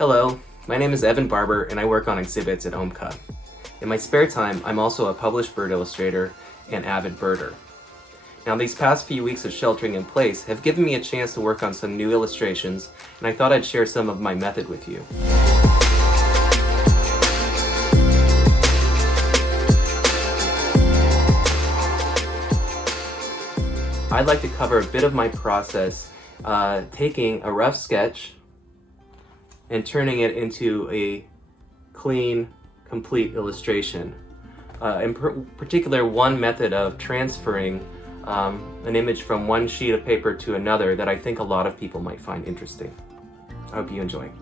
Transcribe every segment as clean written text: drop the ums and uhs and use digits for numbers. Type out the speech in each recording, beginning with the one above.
Hello, my name is Evan Barber and I work on exhibits at OMCA. In my spare time, I'm also a published bird illustrator and avid birder. Now, these past few weeks of sheltering in place have given me a chance to work on some new illustrations, and I thought I'd share some of my method with you. I'd like to cover a bit of my process, taking a rough sketch and turning it into a clean, complete illustration. In particular, one method of transferring an image from one sheet of paper to another that I think a lot of people might find interesting. I hope you enjoy.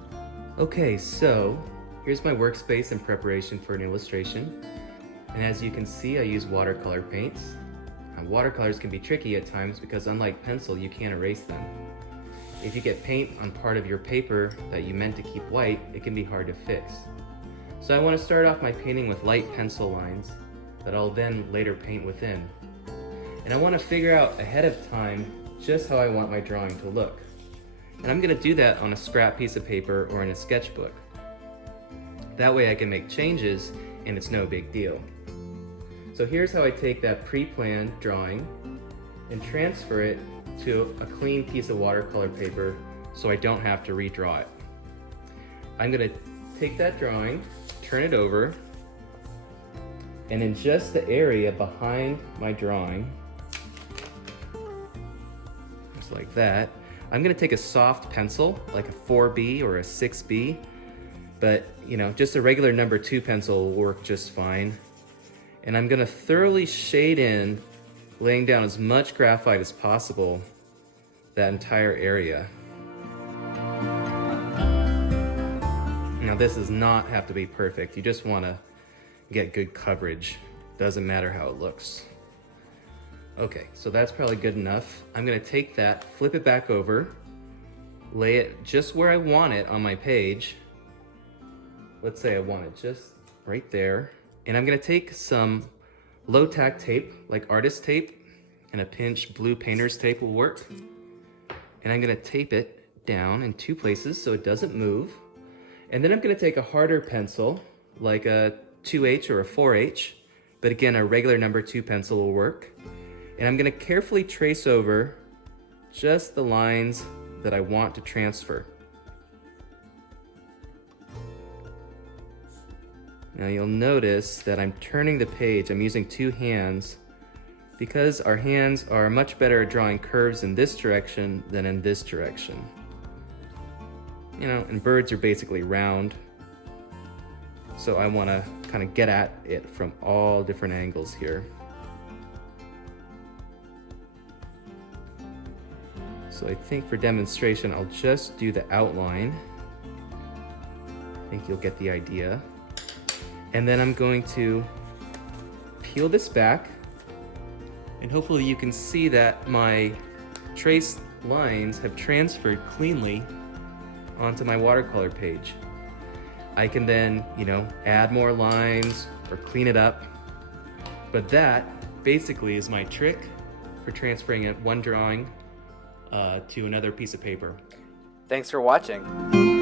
Okay, so here's my workspace in preparation for an illustration. And as you can see, I use watercolor paints. Watercolors can be tricky at times because unlike pencil, you can't erase them. If you get paint on part of your paper that you meant to keep white, it can be hard to fix. So I want to start off my painting with light pencil lines that I'll then later paint within. And I want to figure out ahead of time just how I want my drawing to look. And I'm going to do that on a scrap piece of paper or in a sketchbook. That way I can make changes and it's no big deal. So here's how I take that pre-planned drawing and transfer it to a clean piece of watercolor paper so I don't have to redraw it. I'm going to take that drawing, turn it over, and in just the area behind my drawing, just like that, I'm going to take a soft pencil, like a 4B or a 6B, but just a regular number 2 pencil will work just fine. And I'm going to thoroughly shade in, laying down as much graphite as possible, that entire area. Now this does not have to be perfect. You just want to get good coverage. Doesn't matter how it looks. Okay, so that's probably good enough. I'm going to take that, flip it back over, lay it just where I want it on my page. Let's say I want it just right there. And I'm going to take some low tack tape, like artist tape, and a pinch blue painter's tape will work. And I'm going to tape it down in 2 places so it doesn't move. And then I'm going to take a harder pencil, like a 2H or a 4H, but again, a regular number 2 pencil will work. And I'm going to carefully trace over just the lines that I want to transfer. Now you'll notice that I'm turning the page. I'm using 2 hands because our hands are much better at drawing curves in this direction than in this direction. And birds are basically round, so I want to kind of get at it from all different angles here. So I think for demonstration, I'll just do the outline. I think you'll get the idea. And then I'm going to peel this back, and hopefully you can see that my traced lines have transferred cleanly onto my watercolor page. I can then, add more lines or clean it up. But that basically is my trick for transferring one drawing to another piece of paper. Thanks for watching.